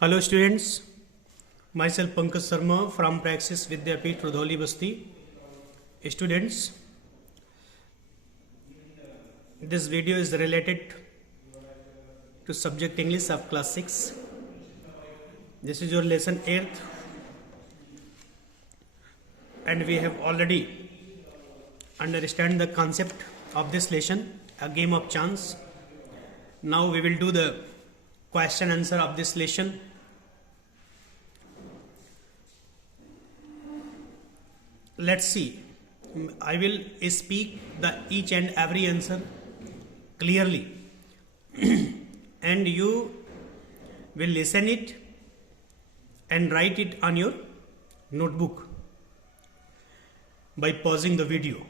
Hello students, myself Pankaj Sharma from Praxis Vidyapeeth Rudholi Basti. Students, this video is related to subject English of class 6. This is your lesson 8th and we have already understand the concept of this lesson, a game of chance. Now we will do the question answer of this lesson. Let's see. I will speak the each and every answer clearly and you will listen it and write it on your notebook by pausing the video.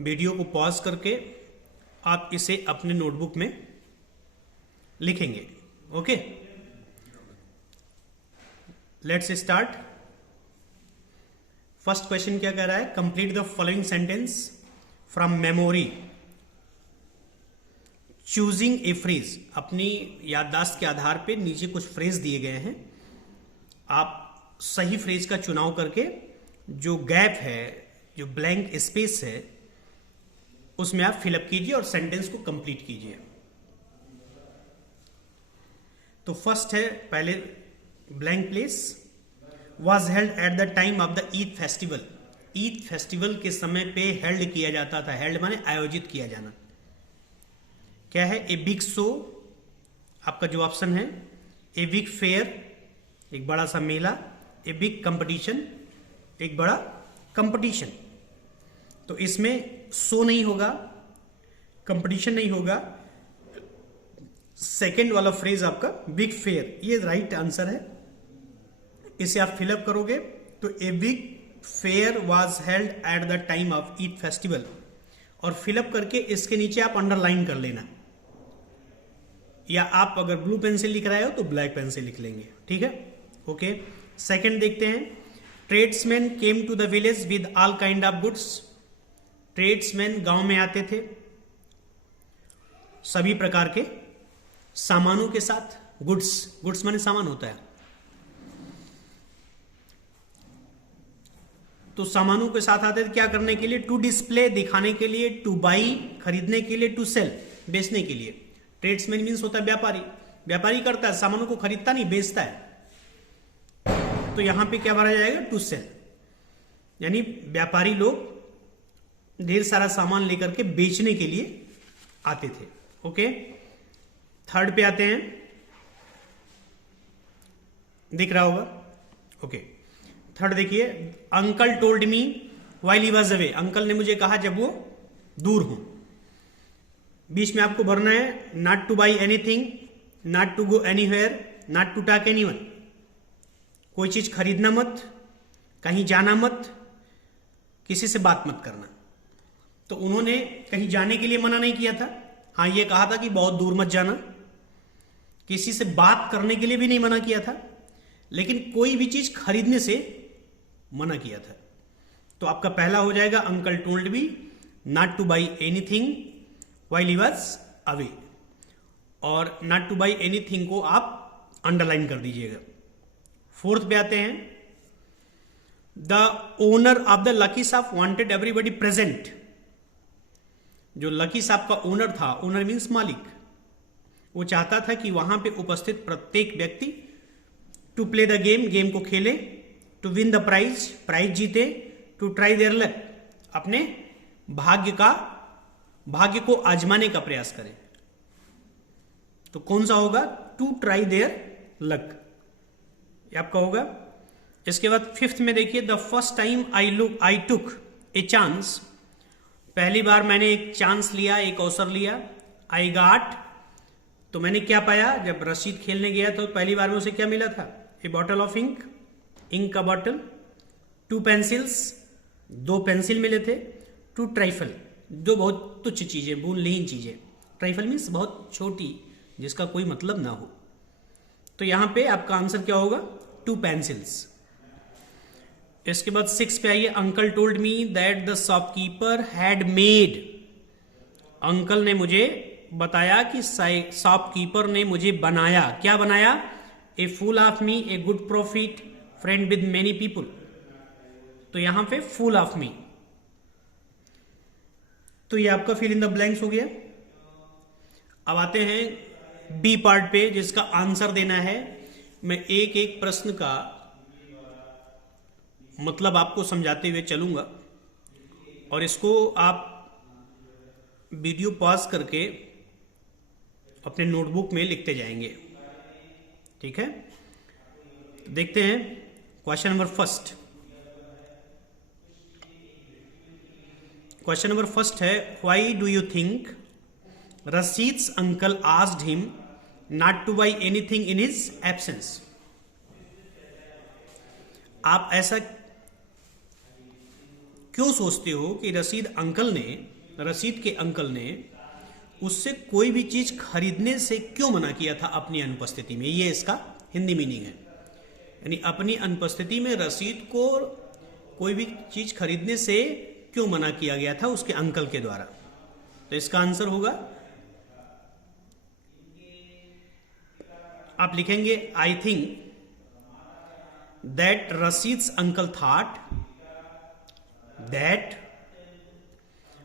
Video को pause करके आप इसे अपने notebook में लिखेंगे. Okay, let's start. First question क्या कह रहा है? Complete the following sentence from memory choosing a phrase. अपनी याददाश्त के आधार पे नीचे कुछ फ्रेज दिए गए हैं. आप सही फ्रेज का चुनाव करके जो गैप है, जो ब्लैंक स्पेस है, उसमें आप फिलअप कीजिए और सेंटेंस को कंप्लीट कीजिए. तो फर्स्ट है पहले blank place. Was held at the time of the Eid festival. Eid festival के समय पे हेल्ड किया जाता था. हेल्ड माने आयोजित किया जाना. क्या है? A big show. आपका जो ऑप्शन है, ए बिग फेयर, एक बड़ा सा मेला. ए बिग कंपटीशन, एक बड़ा कंपटीशन. तो इसमें शो नहीं होगा, कंपटीशन नहीं होगा. सेकेंड वाला फ्रेज आपका बिग फेयर, ये राइट आंसर है. इसे आप फिलअप करोगे तो a big fair was held at the time of Eid festival, और फिलअप करके इसके नीचे आप अंडरलाइन कर लेना, या आप अगर ब्लू पेन से लिख रहे हो तो ब्लैक पेन से लिख लेंगे. ठीक है, ओके. सेकेंड देखते हैं. Tradesman came to the village with all kind of goods. Tradesman गांव में आते थे सभी प्रकार के सामानों के साथ. गुड्स, गुड्स माने सामान होता है. तो सामानों के साथ आते थे क्या करने के लिए? टू डिस्प्ले, दिखाने के लिए. टू बाई, खरीदने के लिए. टू सेल, बेचने के लिए. ट्रेड्समैन मीन्स होता है व्यापारी. व्यापारी करता है, सामानों को खरीदता नहीं, बेचता है. तो यहां पे क्या भरा जाएगा? To sell. यानी व्यापारी लोग ढेर सारा सामान लेकर के बेचने के लिए आते थे. ओके, थर्ड पे आते हैं. दिख रहा होगा? ओके, थर्ड देखिए. Uncle told me while he was away. Uncle ने मुझे कहा जब वो दूर हो. बीच में आपको भरना है not to buy anything, not to go anywhere, not to talk anyone. कोई चीज खरीदना मत, कहीं जाना मत, किसी से बात मत करना. तो उन्होंने कहीं जाने के लिए मना नहीं किया था. हाँ, ये कहा था कि बहुत दूर मत जाना. किसी से बात करने के लिए भी नहीं मना किया था, लेकिन कोई भी चीज खरीदने से मना किया था. तो आपका पहला हो जाएगा uncle told me not to buy anything while he was away, और नॉट टू बाई एनीथिंग को आप अंडरलाइन कर दीजिएगा. फोर्थ पे आते हैं. The owner of the lucky shop wanted everybody present. जो लकी शॉप का ओनर था, ओनर मीन्स मालिक, वो चाहता था कि वहां पे उपस्थित प्रत्येक व्यक्ति to play the game, game को खेले. To win the prize, prize जीते. टू ट्राई देयर लक, अपने भाग्य को आजमाने का प्रयास करें. तो कौन सा होगा? टू ट्राई देयर लक, ये आपका होगा. इसके बाद फिफ्थ में देखिए. The first time I took a chance. पहली बार मैंने एक चांस लिया, एक अवसर लिया. आई गॉट, तो मैंने क्या पाया? जब रशीद खेलने गया तो पहली बार में उसे क्या मिला था? ए बॉटल ऑफ इंक, इंक का बॉटल. टू पेंसिल्स, दो पेंसिल मिले थे. टू ट्राइफल, जो बहुत तुच्छ चीजें, मूल्यहीन चीजें. ट्राइफल मीन्स बहुत छोटी, जिसका कोई मतलब ना हो. तो यहां पे आपका आंसर क्या होगा? Two pencils. इसके बाद 6 पे आइए. Uncle told me that the shopkeeper had made. Uncle ने मुझे बताया कि शॉपकीपर ने मुझे बनाया. क्या बनाया? A fool of me, a good profit, friend with many people. तो यहां पे फूल ऑफ मी, तो ये आपका फिल इन द ब्लैंक्स हो गया। अब आते हैं बी पार्ट पे, जिसका आंसर देना है। मैं एक एक प्रश्न का मतलब आपको समझाते हुए चलूंगा और इसको आप वीडियो पॉज करके अपने नोटबुक में लिखते जाएंगे, ठीक है। देखते हैं question number first. Question number first है, why do you think Rashid's uncle asked him not to buy anything in his absence. आप ऐसा क्यों सोचते हो कि रशीद के अंकल ने उससे कोई भी चीज खरीदने से क्यों मना किया था अपनी अनुपस्थिति में? ये इसका हिंदी मीनिंग है। यानी अपनी अनुपस्थिति में रशीद को कोई भी चीज खरीदने से क्यों मना किया गया था उसके अंकल के द्वारा? तो इसका आंसर होगा, आप लिखेंगे I think that Rashid's uncle thought that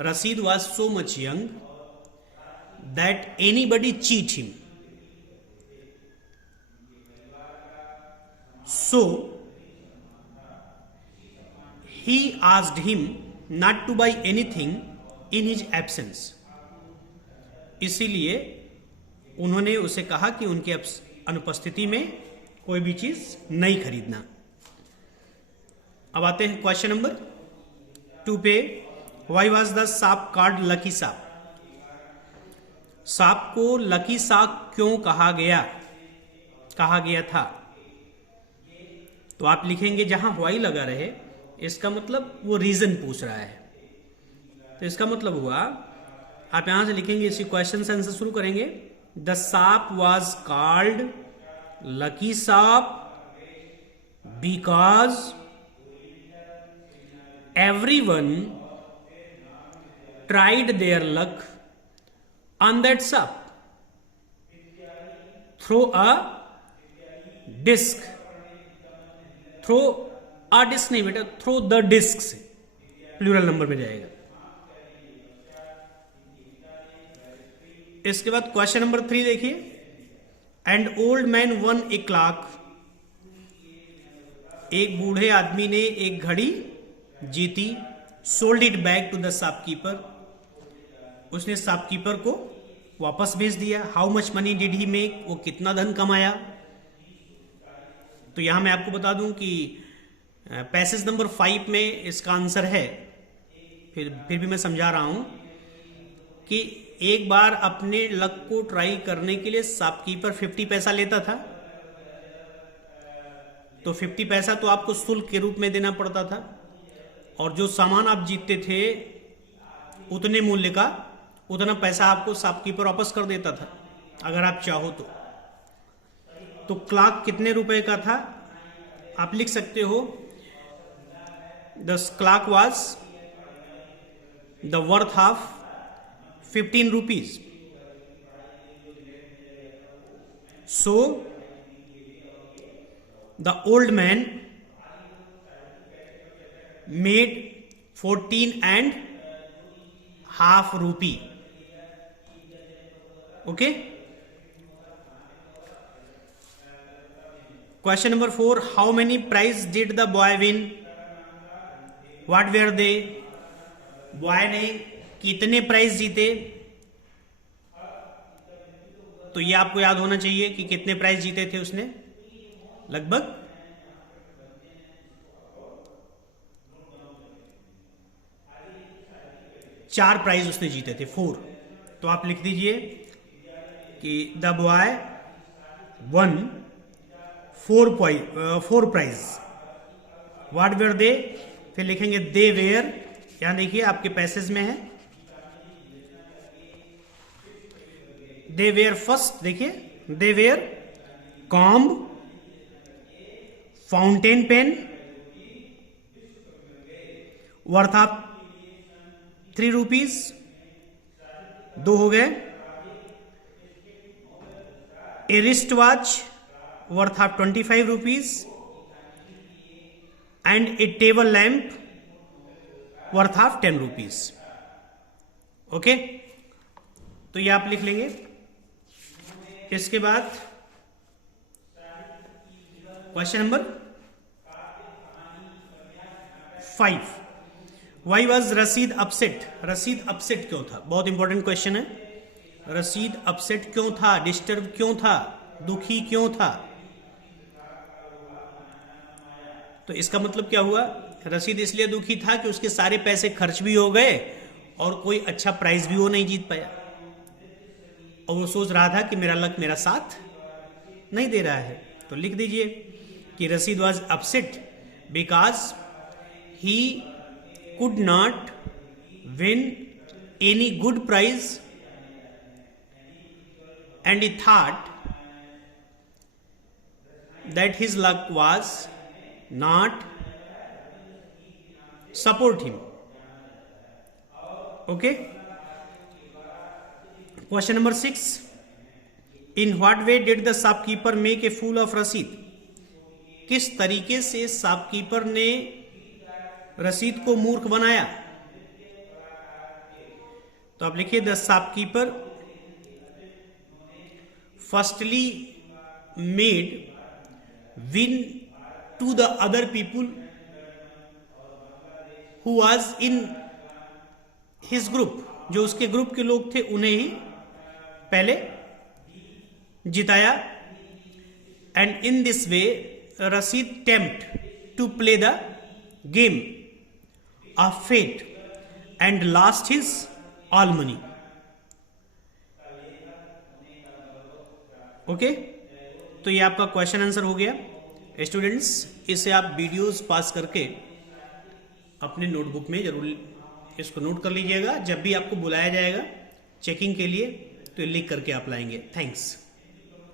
Rashid was so much young that anybody cheat him, so he asked him not to buy anything in his absence। इसीलिए उन्होंने उसे कहा कि उनके अनुपस्थिति में कोई भी चीज नहीं खरीदना। अब आते हैं क्वेश्चन नंबर 2 पे। Why was the सांप called लकी सांप? सांप को लकी सांप क्यों कहा गया था? तो आप लिखेंगे, जहां वाई लगा रहे इसका मतलब वो रीजन पूछ रहा है, तो इसका मतलब हुआ, आप यहां से लिखेंगे, इसी क्वेश्चन से आंसर शुरू करेंगे। द सांप वॉज कॉल्ड लकी सांप because everyone tried their luck on that सांप throw a disc. Throw a disc नहीं बेटा, थ्रो द डिस्क से प्लूरल नंबर में जाएगा। इसके बाद क्वेश्चन नंबर 3 देखिए। And old man won a clock, एक बूढ़े आदमी ने एक घड़ी जीती। Sold it back to the shopkeeper, उसने शॉपकीपर को वापस भेज दिया। How much money did he make, वो कितना धन कमाया? तो यहां मैं आपको बता दूं कि पैसेज नंबर 5 में इसका आंसर है। फिर भी मैं समझा रहा हूं कि एक बार अपने लक को ट्राई करने के लिए शॉपकीपर 50 पैसा लेता था, तो 50 पैसा तो आपको शुल्क के रूप में देना पड़ता था, और जो सामान आप जीतते थे उतने मूल्य का उतना पैसा आपको शॉपकीपर वापस कर देता था अगर आप चाहो तो क्लॉक कितने रुपए का था? आप लिख सकते हो, the clock was the worth of 15 rupees. So the old man made 14.5 rupee। Okay. Question number 4, how many prize did the boy win? What were they? बॉय ने कितने प्राइज जीते? तो ये आपको याद होना चाहिए कि कितने प्राइज जीते थे उसने। लगभग 4 प्राइज उसने जीते थे, 4। तो आप लिख दीजिए कि the boy won 4 prize. What were they? फिर लिखेंगे दे वेयर, यहां देखिए आपके पैसेज में है। दे वेयर फर्स्ट, देखिए they were comb, fountain pen worth of 3 rupees, 2 हो गए। A wrist watch worth of 25 rupees and a table lamp worth of 10 rupees. Okay, तो ये आप लिख लेंगे. इसके बाद क्वेश्चन नंबर 5. वाई वॉज रसीद अपसेट. रसीद अपसेट क्यों था? बहुत इंपॉर्टेंट क्वेश्चन है. रसीद अपसेट क्यों था? डिस्टर्ब क्यों था? दुखी क्यों था? तो इसका मतलब क्या हुआ? रसीद इसलिए दुखी था कि उसके सारे पैसे खर्च भी हो गए और कोई अच्छा प्राइज भी वो नहीं जीत पाया, और वो सोच रहा था कि मेरा लक मेरा साथ नहीं दे रहा है. तो लिख दीजिए कि रसीद was upset because he could not win any good prize and he thought that his luck was not support him. Okay, question number 6. In what way did the shopkeeper make a fool of Rasid? किस तरीके से shopkeeper ने रसीद को मूर्ख बनाया? तो आप लिखिए the shopkeeper firstly made win to the other people who was in his group. जो उसके ग्रुप के लोग थे उन्हें ही पहले जिताया. And in this way Rashid tempt to play the game of fate and lost his all money. Okay, तो ये आपका क्वेश्चन आंसर हो गया. स्टूडेंट्स, इसे आप वीडियोस पास करके अपने नोटबुक में जरूर इसको नोट कर लीजिएगा. जब भी आपको बुलाया जाएगा चेकिंग के लिए तो लिख करके आप लाएंगे. थैंक्स.